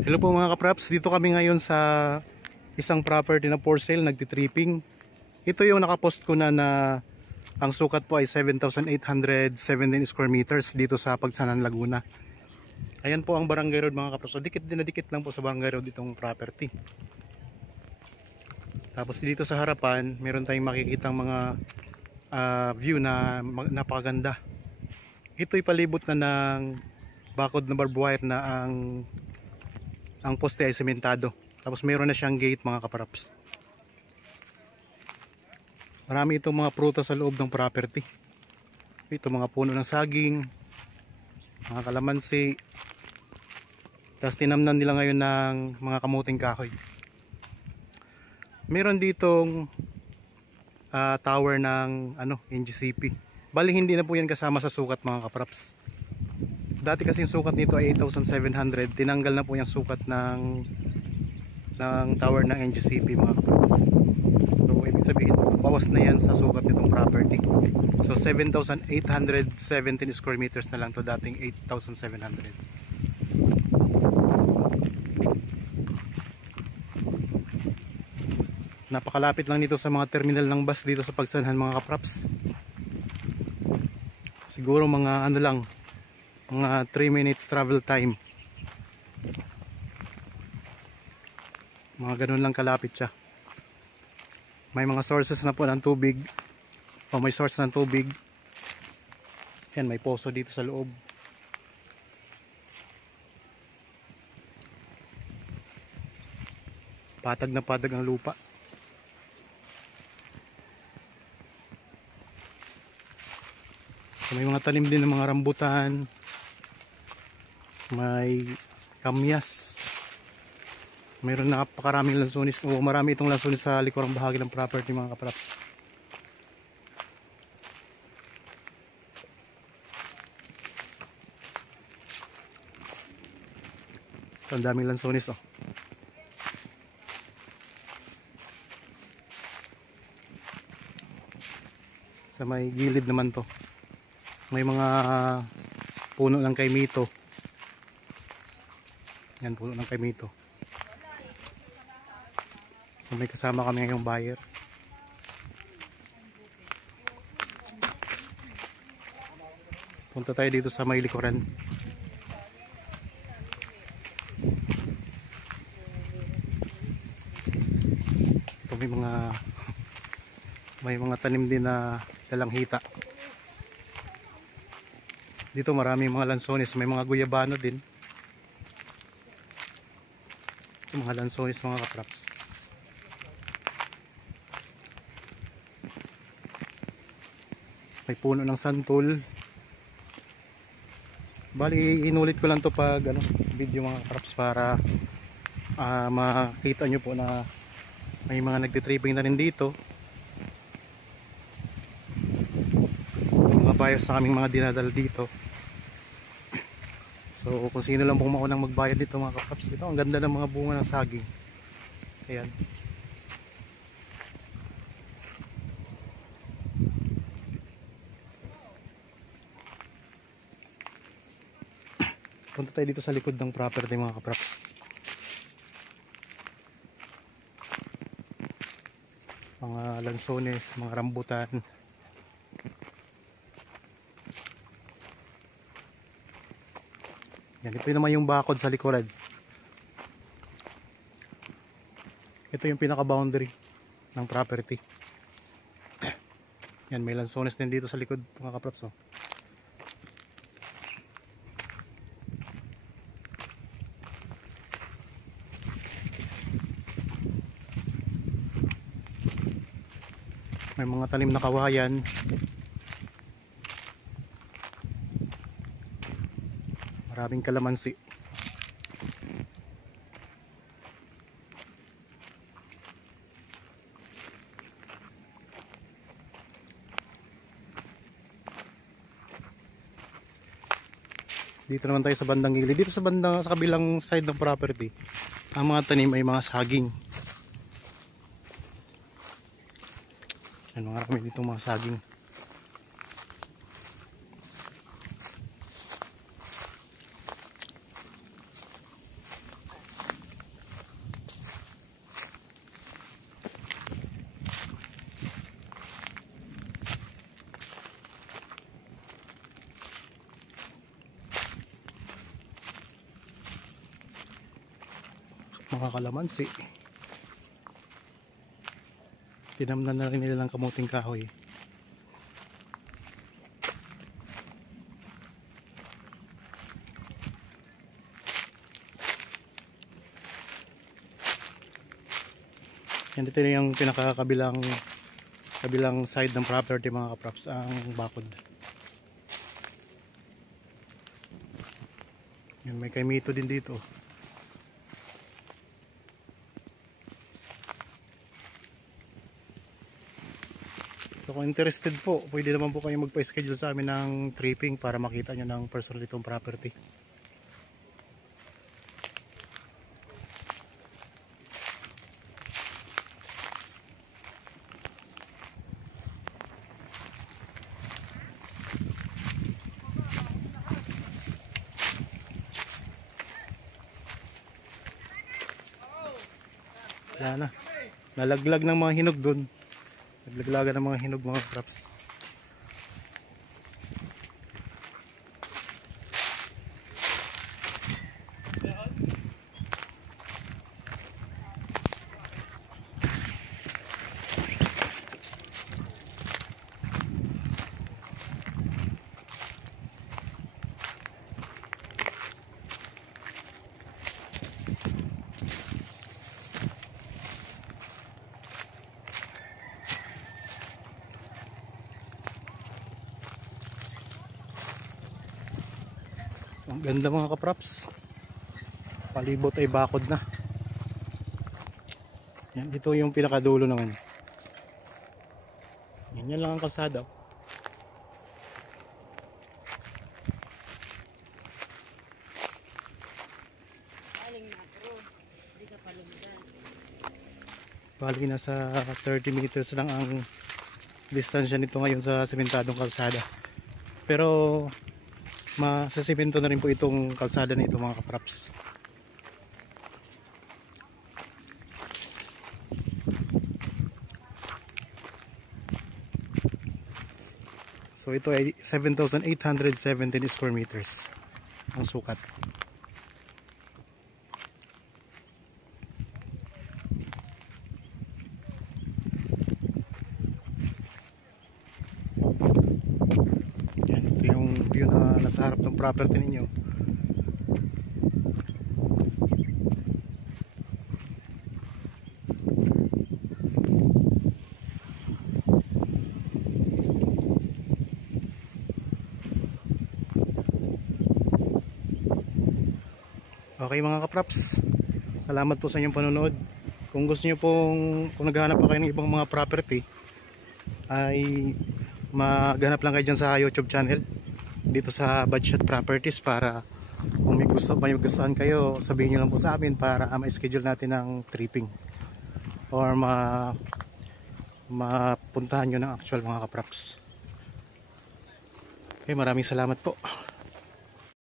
Hello po mga kapraps, dito kami ngayon sa isang property na for sale, nagtitripping. Ito yung nakapost ko na ang sukat po ay 7,817 square meters dito sa Pagsanan, Laguna. Ayan po ang Barangay Road mga kapraps. So dikit din na dikit lang po sa Barangay Road itong property. Tapos dito sa harapan, meron tayong makikitang mga view na napakaganda. Ito'y palibot na ng bakod na barbed wire na ang poste ay sementado. Tapos meron na siyang gate mga kaparaps. Marami itong mga prutas sa loob ng property. Ito mga puno ng saging, mga kalamansi. Tapos tinamnan nila ngayon ng mga kamuting kahoy. Meron ditong tower ng NGCP. Bali hindi na po yan kasama sa sukat mga kaparaps. Dati kasing sukat nito ay 8,700. Tinanggal na po yung sukat ng tower ng NGCP mga kapatid. So ibig sabihin bawas na yan sa sukat nitong property. So 7,817 square meters na lang to, dating 8,700. Napakalapit lang nito sa mga terminal ng bus dito sa Pagsanhan mga kapraps. Siguro mga mga 3 minutes travel time. Mga ganun lang kalapit siya. May mga sources na po ng tubig. O may source ng tubig. Yan, may poso dito sa loob. Patag na patag ang lupa. So, may mga tanim din ng mga rambutan. May kamyas. Mayroon napakaraming lansunis. O marami itong lansunis sa likurang bahagi ng property mga kaparaps. So, ang daming lansunis oh. Sa may gilid naman to. May mga puno ng kaimito. Yan, puno ng kaimito. So may kasama kami ngayong buyer. Punta tayo dito sa may likuran. Ito may mga tanim din na dalanghita. Dito marami mga lansones, may mga guyabano din. Mga lansones mga kapraps. May puno ng santol. Bali inulit ko lang to pag video mga kapraps para makita nyo po na may mga nagtitripping na rin dito. May mga buyers na kaming mga dinadala dito. So kung sino lang pong maunang magbayad dito mga kapraps, ito ang ganda ng mga bunga ng saging. Ayan. Punta tayo dito sa likod ng property mga kapraps. Mga lansones, mga rambutan. Yan, ito naman yung bakod sa likuran. Ito yung pinaka boundary ng property. Yan, may lansones din dito sa likod mga kapraps oh. May mga tanim na kawayan. Maraming kalamansi. Dito naman tayo sa bandang gilid. Dito sa kabilang side ng property, ang mga tanim ay mga saging. Yan, marami dito mga saging. mga kalamansi. Tinamnan na rin nila ng kamuting kahoy. Yan, dito na yung pinakakabilang side ng property mga kaprops, ang bakod. Yan, may kaimito din dito. So kung interested po, pwede naman po kayo magpa-schedule sa amin ng tripping para makita nyo ng personal itong property. Wala na. Nalaglag ng mga hinog doon. Naglaglagan ng mga hinog mga crops. Ang ganda mga kaprops. Palibot ay bakod na. Yan, ito yung pinakadulo naman. Yan lang ang kalsada. Bali nasa 30 meters lang ang distansya nito ngayon sa sementadong kalsada. Pero masasimento na rin po itong kalsada na ito mga kaprops. So ito ay 7,817 square meters ang sukat. Yan, ito yung view na nasa harap ng property ninyo. Okay mga kaprops, salamat po sa inyong panonood. Kung gusto nyo pong, kung naghahanap pa kayo ng ibang mga property, ay maghanap lang kayo dyan sa YouTube channel dito sa Budget Properties, para kung may gustuhan kayo, sabihin nyo lang po sa amin para ma-schedule natin ng tripping or mapuntahan nyo ng actual mga kaprops. Okay, maraming salamat po.